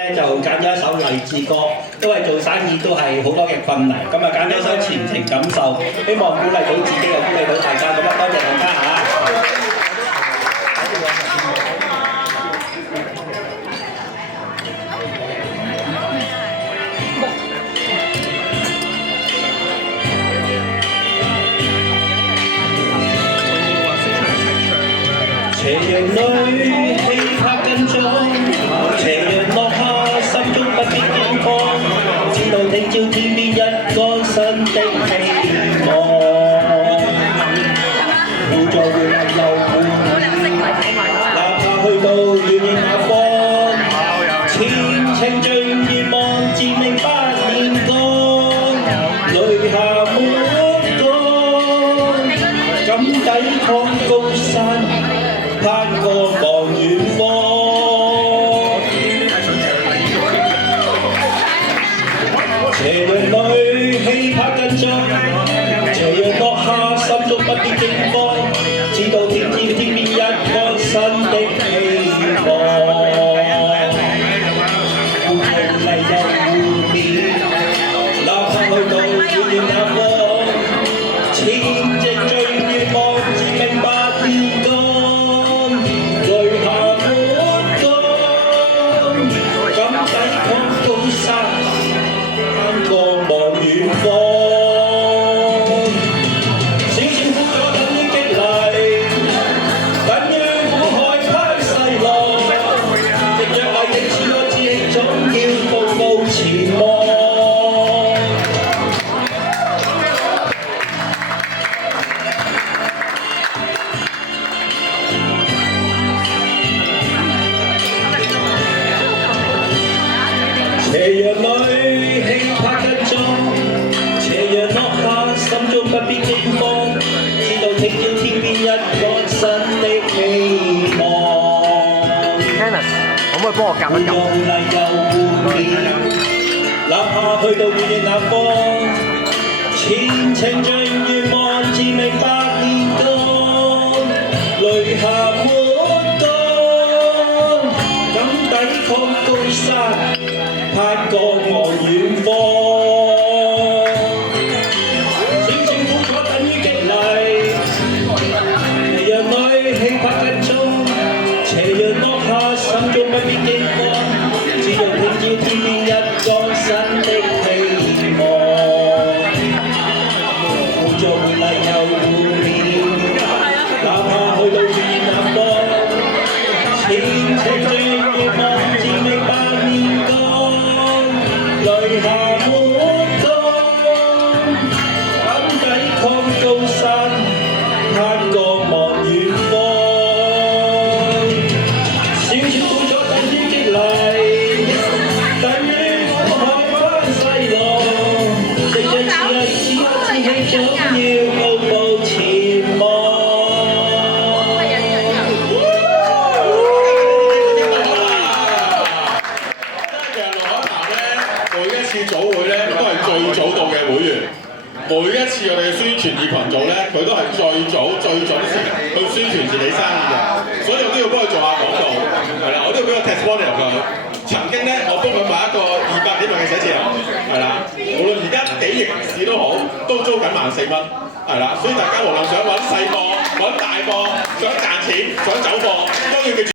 咧就揀咗一首勵志歌，因為做生意都係好多嘅困難，咁啊揀咗首前程感受，希望鼓勵到自己又鼓勵到大家，咁啊多謝大家嚇。斜陽裏氣魄更壯，斜陽落下心中不必驚慌，知道聽朝天邊一個新的希望，互助互勵又互勉，哪怕去到遠遠那方，前程盡願望自命不言乾，淚下抹乾，敢抵抗高山。攀過望遠方，斜陽裏氣魄更壯，斜陽落下心中不必驚慌，知道天邊一個新的希望，互勵又互勉，哪怕去到遠遠那方，前程盡願望自命不言乾。斜陽裏氣魄更壯，斜陽落下心中不必驚慌，知道聽朝天邊一個新的希望。Kenneth， 可唔可以幫我夾一夾？互勵又互勉，哪怕去到遠遠那方，前程盡願望自命不言乾，淚下抹乾，敢抵抗高山。攀過望遠方，小政府咗等於激勵，斜陽裏氣魄更壯，斜陽落下心中不必驚慌，只要聽朝天邊一個新的希望，互助互勵又互勉，哪怕去到遠遠那方，前程盡願望自命不言乾。淚下抹乾，敢抵抗高山，攀過望遠方。少少苦楚等於激勵，等於苦海翻細浪。藉着自氣總要步步前望。每一次組會咧，都係最早到嘅會員。每一次我哋嘅宣傳二群組咧，佢都係最早、最準時去宣傳自己生意嘅。所以我都要幫佢做下廣告，係啦，我都要俾個 testimonial 佢。曾經咧，我幫佢買一個200幾萬嘅寫字樓，係啦。無論而家幾逆市都好，都租緊14,000蚊，係啦。所以大家無論想揾細貨、揾大貨、想賺錢、想走貨，都要記住。